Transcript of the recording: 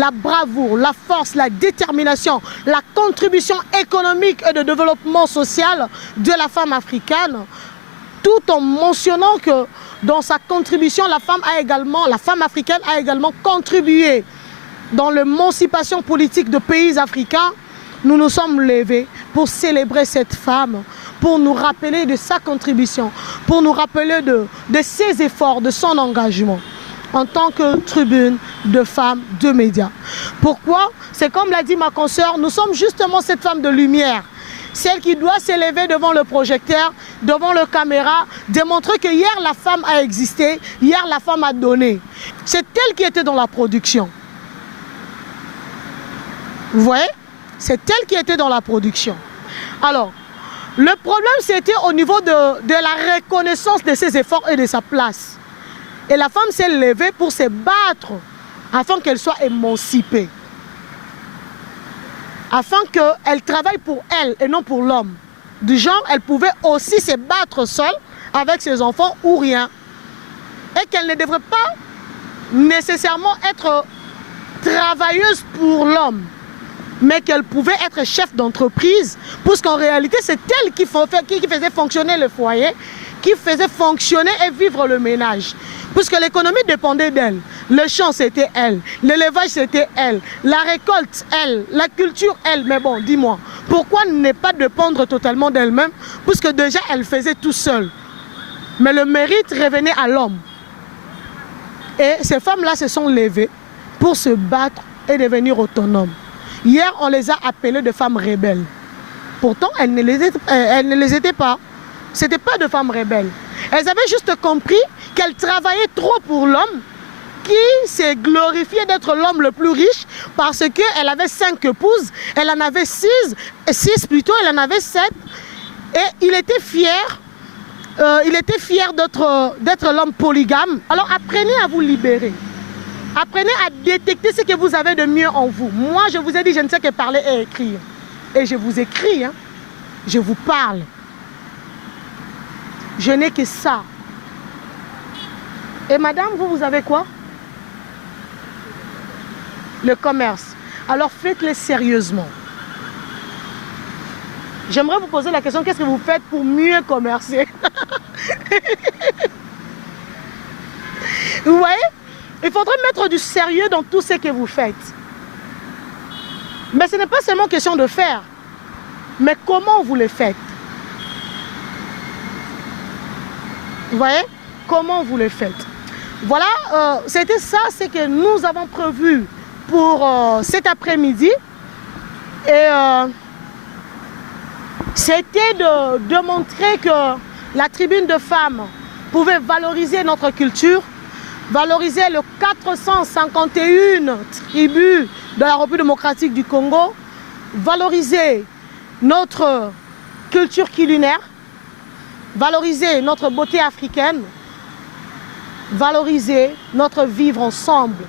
la bravoure, la force, la détermination, la contribution économique et de développement social de la femme africaine, tout en mentionnant que dans sa contribution, la femme africaine a également contribué dans l'émancipation politique de pays africains. Nous nous sommes levés pour célébrer cette femme, pour nous rappeler de sa contribution, pour nous rappeler de ses efforts, de son engagement en tant que tribune de femmes de médias. Pourquoi? C'est comme l'a dit ma consoeur, nous sommes justement cette femme de lumière, celle qui doit s'élever devant le projecteur, devant le caméra, démontrer que hier la femme a existé, hier la femme a donné. C'est elle qui était dans la production. Vous voyez? C'est elle qui était dans la production. Alors, le problème c'était au niveau de la reconnaissance de ses efforts et de sa place. Et la femme s'est levée pour se battre afin qu'elle soit émancipée. Afin qu'elle travaille pour elle et non pour l'homme. Du genre, elle pouvait aussi se battre seule avec ses enfants ou rien. Et qu'elle ne devrait pas nécessairement être travailleuse pour l'homme, mais qu'elle pouvait être chef d'entreprise, puisqu'en réalité, c'est elle qui faisait fonctionner le foyer, qui faisait fonctionner et vivre le ménage. Puisque l'économie dépendait d'elle. Le champ, c'était elle. L'élevage, c'était elle. La récolte, elle. La culture, elle. Mais bon, dis-moi, pourquoi ne pas dépendre totalement d'elle-même, puisque déjà, elle faisait tout seule. Mais le mérite revenait à l'homme. Et ces femmes-là se sont levées pour se battre et devenir autonomes. Hier, on les a appelées de femmes rebelles. Pourtant, elles ne les étaient pas. Ce n'étaient pas de femmes rebelles. Elles avaient juste compris qu'elles travaillaient trop pour l'homme, qui s'est glorifié d'être l'homme le plus riche parce qu'elle avait 5 épouses, elle en avait 6 plutôt, elle en avait 7. Et il était fier d'être l'homme polygame. Alors apprenez à vous libérer. Apprenez à détecter ce que vous avez de mieux en vous. Moi, je vous ai dit, je ne sais que parler et écrire. Et je vous écris, hein. Je vous parle. Je n'ai que ça. Et madame, vous avez quoi? Le commerce. Alors faites-le sérieusement. J'aimerais vous poser la question, qu'est-ce que vous faites pour mieux commercer? Vous voyez? Il faudrait mettre du sérieux dans tout ce que vous faites. Mais ce n'est pas seulement question de faire, mais comment vous le faites. Vous voyez? Comment vous le faites. Voilà, c'était ça, c'est que nous avons prévu pour cet après-midi. Et c'était de montrer que la tribune de femmes pouvait valoriser notre culture, valoriser les 451 tribus de la République démocratique du Congo, valoriser notre culture culinaire, valoriser notre beauté africaine, valoriser notre vivre ensemble